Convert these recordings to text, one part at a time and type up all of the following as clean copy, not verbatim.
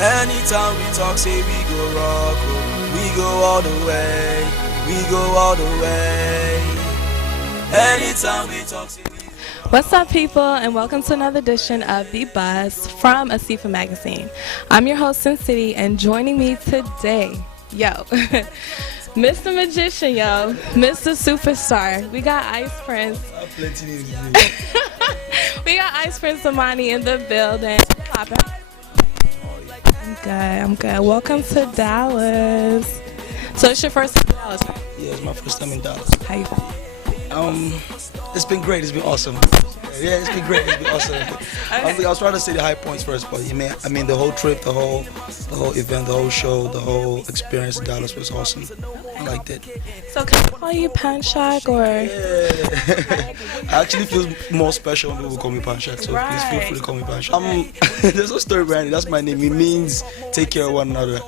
Anytime we talk, say we go rock, oh. We go all the way, we go all the way. Anytime we talk, say we go. What's up, people, and welcome to another edition of The Buzz from Acirfatv magazine. I'm your host, Sin City, and joining me today, Mr. Magician, Mr. Superstar. We got IcePrince. We got IcePrince Amani in the building. I'm good. Welcome to Dallas. So it's your first time in Dallas, right? Yeah, it's my first time in Dallas. How you feeling? It's been great. It's been awesome. Yeah, it's been great. It's been awesome. Okay. I was trying to say the high points first, but I mean the whole trip, the whole event, the whole show, the whole experience in Dallas was awesome. I liked it. So can I call you Panshak or? Yeah. I actually feel more special when people call me Panshak, so please feel free to call me Panshak. There's a story behind it. That's my name. It means take care of one another.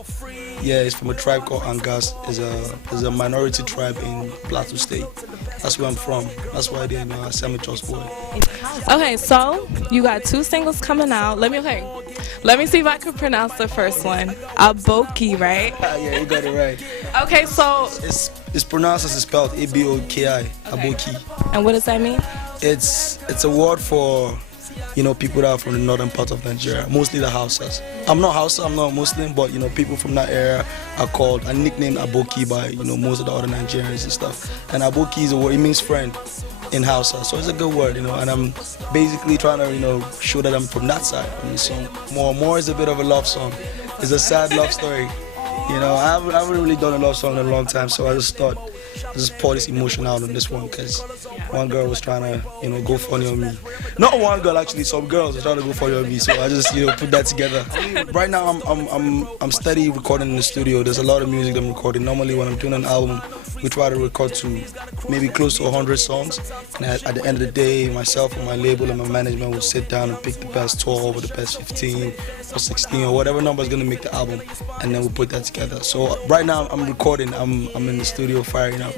Yeah, it's from a tribe called Angas. It's a minority tribe in Plateau State. That's where I'm from. That's why they know I say I'm a Choc boy. Okay, so you got two singles coming out. Let me see if I can pronounce the first one. Aboki, right? Yeah, you got it right. Okay, so it's pronounced as it's spelled Aboki. Aboki. And what does that mean? It's a word for people that are from the northern part of Nigeria, mostly the Hausas. I'm not Hausa, I'm not Muslim, but people from that area are nicknamed Aboki by most of the other Nigerians and stuff. And Aboki is a word, it means friend in Hausa, so it's a good word, and I'm basically trying to show that I'm from that side of the song. More is a bit of a love song. It's a sad love story. I haven't really done a love song in a long time, so I just thought just pour this emotion out on this one because one girl was trying to go funny on me. Not one girl actually, some girls were trying to go funny on me, so I just put that together. Right now I'm steady recording in the studio. There's a lot of music I'm recording. Normally when I'm doing an album, we try to record to maybe close to 100 songs, and at the end of the day, myself and my label and my management will sit down and pick the best 12 or the best 15 or 16 or whatever number is going to make the album, and then we'll put that together. So right now I'm recording, I'm in the studio firing up.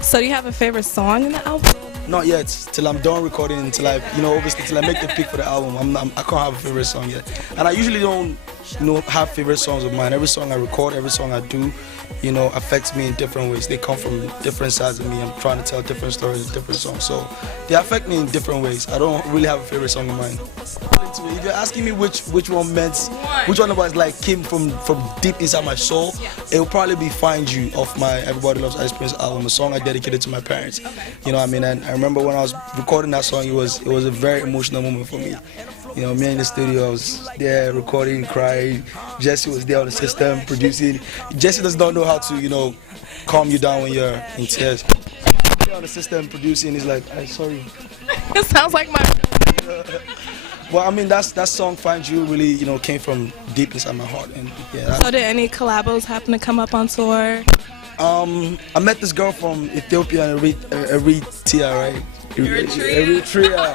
So do you have a favorite song in the album? Not yet, till I'm done recording, until obviously till I make the pick for the album. I can't have a favorite song yet, and I usually don't have favorite songs of mine. Every song I record, every song I do, affects me in different ways. They come from different sides of me. I'm trying to tell different stories in different songs, so they affect me in different ways. I don't really have a favorite song of mine. If you're asking me which one was came from deep inside my soul, it will probably be "Find You" off my Everybody Loves IcePrince album, a song I dedicated to my parents. You know what I mean? And I remember when I was recording that song, it was a very emotional moment for me. Me in the studio, I was there recording, crying. Jesse was there on the system producing. Jesse does not know how to, calm you down when you're in tears. There on the system producing, he's like, "I'm sorry." It sounds like my. Well, I mean, that song "Find You" really, came from deep inside my heart, and yeah. So did any collabos happen to come up on tour? I met this girl from Ethiopia, Eritrea, right? Eritrea.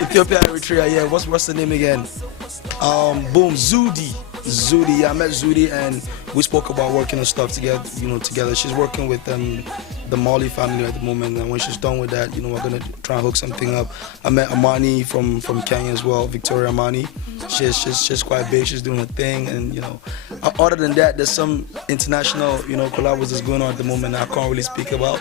Ethiopia, Eritrea. Yeah. What's the name again? Zudi. Yeah, I met Zudi, and we spoke about working on stuff together. Together. She's working with the Mali family at the moment, and when she's done with that, we're gonna try and hook something up. I met Amani from Kenya as well, Victoria Amani. She's quite big. She's doing a thing, and other than that, there's some international collabs that's going on at the moment that I can't really speak about.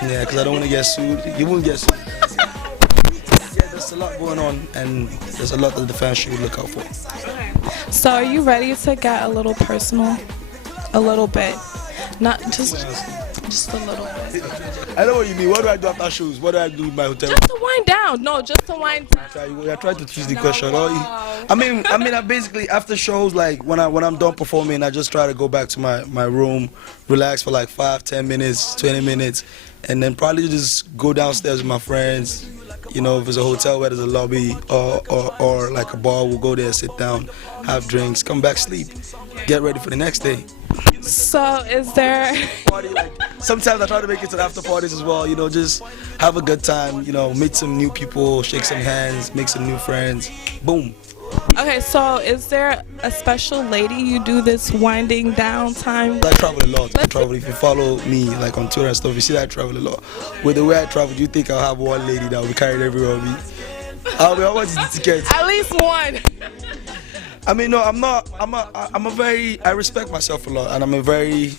Yeah, because I don't want to get sued. You won't get sued. Yeah, there's a lot going on, and there's a lot that the fans should look out for. So are you ready to get a little personal? A little bit. Not just a little bit. I know what you mean. What do I do after shows? What do I do in my hotel? Just to wind down. No, just to wind down. I try to twist the question. I basically after shows, like when I'm done performing, I just try to go back to my room, relax for like 5, 10 minutes, 20 minutes, and then probably just go downstairs with my friends. If it's a hotel where there's a lobby or like a bar, we'll go there, sit down, have drinks, come back, sleep, get ready for the next day. So is there party, sometimes I try to make it to the after parties as well, just have a good time, meet some new people, shake some hands, make some new friends, boom. Okay, so is there a special lady you do this winding down time? I travel a lot. If you follow me on tour and stuff, you see that I travel a lot. With the way I travel, do you think I'll have one lady that will be carried everywhere with me? How much is the ticket? At least one. I mean, no, I'm not. I'm a very. I respect myself a lot, and I'm a very,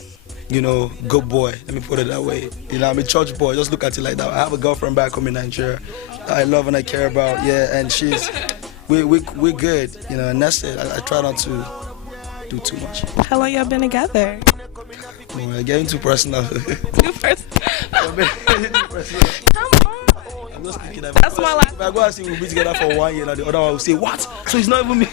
good boy. Let me put it that way. I'm a church boy. Just look at it like that. I have a girlfriend back home in Nigeria that I love and I care about. Yeah, and we're good. And that's it. I try not to do too much. How long y'all been together? Oh, we're getting too personal. Too personal. Come on. I'm just thinking That's my last. If I go and say we'll be together for 1 year, and the other one will say, what? So it's not even me.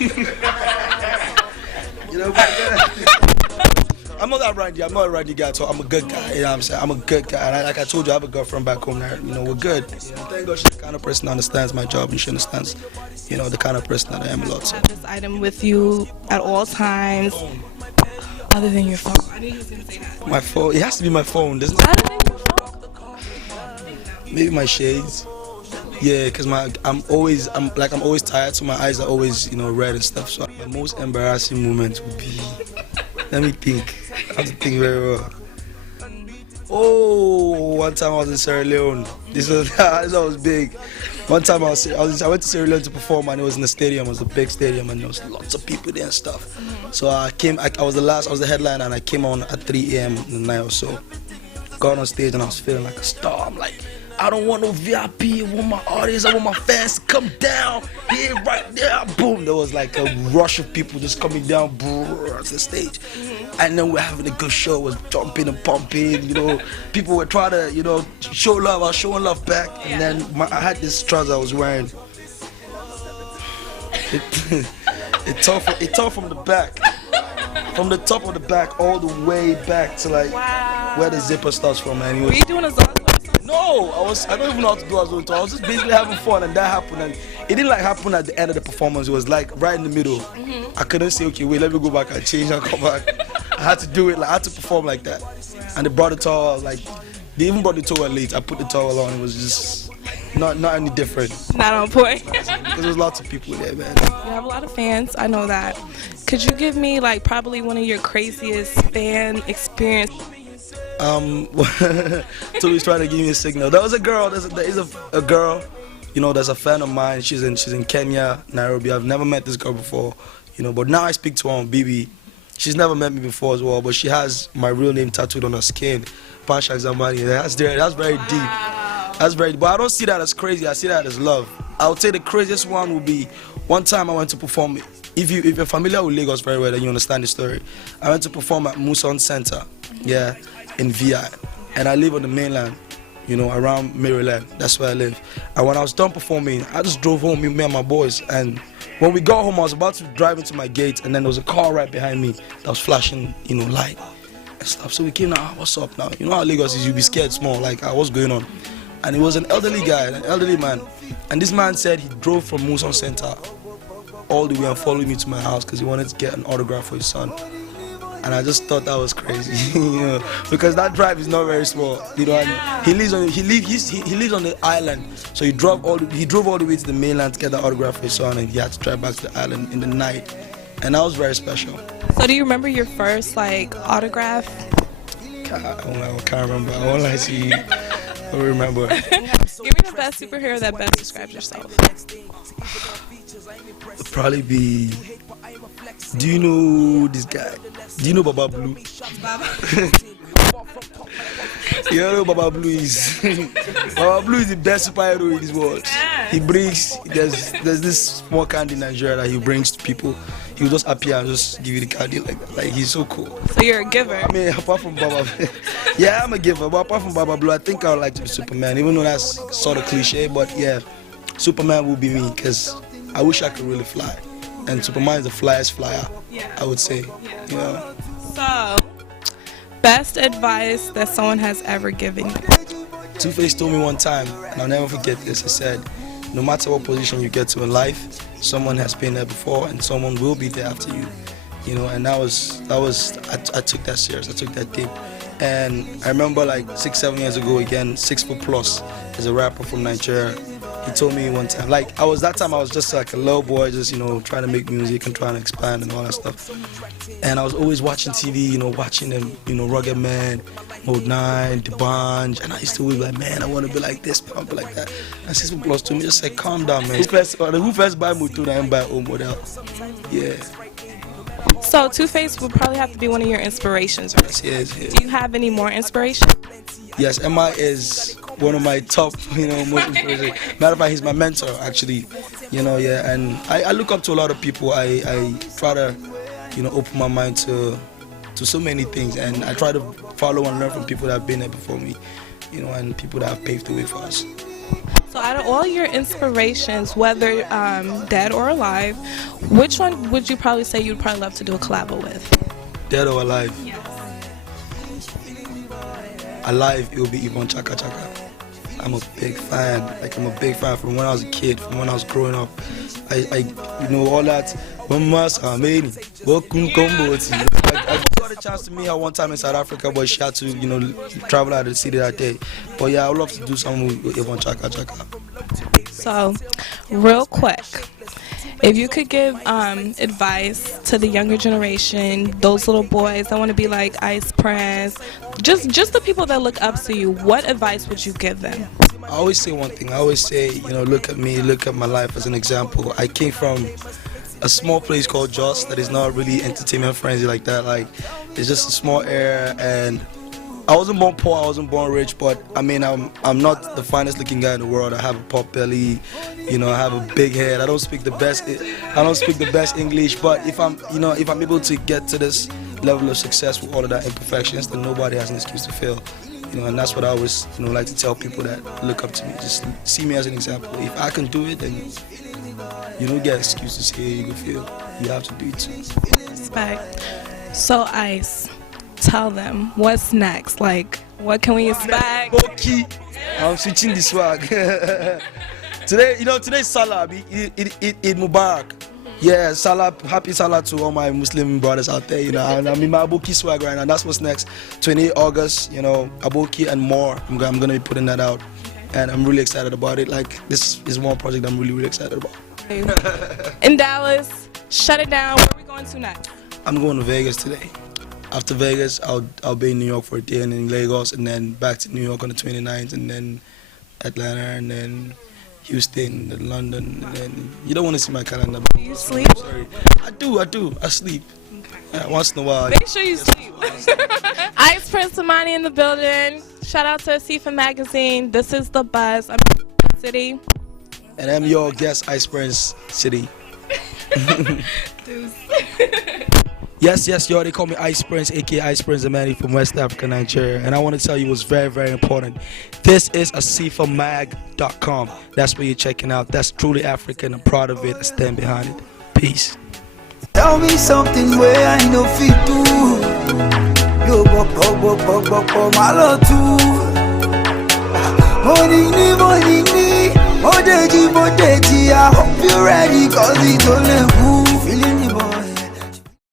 I'm not that randy. I'm not a randy guy at all. I'm a good guy. You know what I'm saying? I'm a good guy. And like I told you, I have a girlfriend back home there. We're good. Thank God she's the kind of person that understands my job and she understands, the kind of person that I am a lot. So. Have this item with you at all times, other than your phone. I knew you was gonna say that. My phone. It has to be my phone. Other than your phone. Maybe my shades. Yeah, because I'm always tired, so my eyes are always, red and stuff. So my most embarrassing moment would be, let me think. I have to think very well. Oh, one time I was in Sierra Leone. This was big. One time I went to Sierra Leone to perform, and it was in the stadium. It was a big stadium, and there was lots of people there and stuff. So I was the headliner, and I came on at 3 a.m. in the night or so. Got on stage, and I was feeling like a star. I'm like, I don't want no VIP. I want my audience. I want my fans to come down here, right there. Boom! There was like a rush of people just coming down to the stage, and then we're having a good show. It was jumping and pumping. People were trying to, show love. I was showing love back, and then I had this trouser I was wearing. It tore from the back, from the top of the back all the way back to where the zipper starts from. And Were you doing a song? No, I don't even know how to do a zone tour. I was just basically having fun, and that happened. And it didn't happen at the end of the performance. It was right in the middle. I couldn't say, okay, wait, let me go back and change and come back. I had to do it. I had to perform like that. And they brought the towel. They even brought the towel late. I put the towel on. It was just not any different. Not on point. Because there's lots of people there, man. You have a lot of fans. I know that. Could you give me probably one of your craziest fan experience? Toby's trying to give me a signal. There was a girl. There is a girl. There's a fan of mine. She's in Kenya, Nairobi. I've never met this girl before. But now I speak to her on BB. She's never met me before as well, but she has my real name tattooed on her skin. Pasha Zamani. That's very deep. That's very deep. But I don't see that as crazy. I see that as love. I would say the craziest one would be one time I went to perform. If you're familiar with Lagos very well, then you understand the story. I went to perform at Muson Center. Yeah. In VI, and I live on the mainland, around Maryland. That's where I live. And when I was done performing, I just drove home, me and my boys. And when we got home, I was about to drive into my gate, and then there was a car right behind me that was flashing, light and stuff. So we came now, what's up now? You know how Lagos is, you be scared small, what's going on? And it was an elderly guy, an elderly man. And this man said he drove from Muson Center all the way and followed me to my house because he wanted to get an autograph for his son. And I just thought that was crazy, because that drive is not very small, And he lives on the island, so he drove all the way to the mainland to get the autograph for his son, and he had to drive back to the island in the night, and that was very special. So do you remember your first autograph? I can't remember. I won't lie to you. I don't remember. Give me the best superhero that best describes yourself. It'll probably be. Do you know this guy? Do you know Baba Blue? You know who Baba Blue is? Baba Blue is the best superhero in this world. He brings, there's this small candy in Nigeria that he brings to people. He will just appear and just give you the candy like that. He's so cool. So you're a giver? I mean, apart from Baba, yeah, I'm a giver. But apart from Baba Blue, I think I would like to be Superman. Even though that's sort of cliche, but yeah, Superman will be me because I wish I could really fly. And Superman is the flyest flyer, I would say. So, best advice that someone has ever given you? Two-Face told me one time, and I'll never forget this. He said, no matter what position you get to in life, someone has been there before and someone will be there after you. And I took that serious. I took that deep. And I remember 6-7 years ago, again, 6 foot plus, as a rapper from Nigeria. He told me one time, like I was just like a little boy, just trying to make music and trying to expand and all that stuff. And I was always watching TV, watching them, Rugged Man, Mode 9, The Bunch, and I used to always be like, man, I want to be like this, man, I want to be like that. And Sis Plus to me just said, calm down, man. Who first buy Moto and buy old model? Yeah. So Two-Face would probably have to be one of your inspirations, right? Yes. Do you have any more inspiration? Yes, Emma is one of my top, most inspirations. Matter of fact, he's my mentor, actually. Yeah, and I look up to a lot of people. I try to, open my mind to so many things, and I try to follow and learn from people that have been there before me, and people that have paved the way for us. So out of all your inspirations, whether dead or alive, which one would you probably say you'd probably love to do a collab with? Dead or alive? Yes. Alive, it will be Yvonne Chaka Chaka. I'm a big fan. Like, I'm a big fan from when I was a kid, from when I was growing up. I all that. I got a chance to meet her one time in South Africa, but she had to, travel out of the city that day. But yeah, I would love to do something with Yvonne Chaka Chaka. So, real quick, if you could give advice to the younger generation, those little boys that want to be like IcePrince, just the people that look up to you, what advice would you give them? I always say one thing. I always say, look at me, look at my life as an example. I came from a small place called Jos that is not really entertainment friendly like that. Like, it's just a small area, and I wasn't born poor, I wasn't born rich, but I mean, I'm not the finest looking guy in the world. I have a pot belly, I have a big head. I don't speak the best English, but if I'm able to get to this level of success with all of that imperfections, then nobody has an excuse to fail. And that's what I always like to tell people that look up to me. Just see me as an example. If I can do it, then you don't get excuses here. You can feel you have to do it too. Respect. So Ice, tell them what's next. Like, what can we expect? Aboki, I'm switching the swag. Today's Salah. Eid Mubarak. Yeah, Salah, happy Salah to all my Muslim brothers out there, and I'm in my Aboki swag right now. That's what's next. 28 August, Aboki and more. I'm going to be putting that out, and I'm really excited about it. Like, this is one project I'm really, really excited about. In Dallas, shut it down. Where are we going to next? I'm going to Vegas today. After Vegas, I'll be in New York for a day, and in Lagos, and then back to New York on the 29th, and then Atlanta, and then Houston, and London, and then you don't want to see my calendar. Do you sleep? Sorry. I do. I sleep. Yeah, once in a while. Make sure you sleep. IcePrince Amani in the building. Shout out to Acirfatv magazine. This is The Buzz. I'm in City. And I'm your guest, IcePrince City. Yes, y'all, they call me IcePrince, aka IcePrince Amani from West Africa, Nigeria. And I want to tell you what's very, very important. This is Acirfatv.com. That's what you're checking out. That's truly African. I'm proud of it. I stand behind it. Peace. Tell me something where I know fit do. Yo, my love too. Morning, I hope you're ready, cause it's only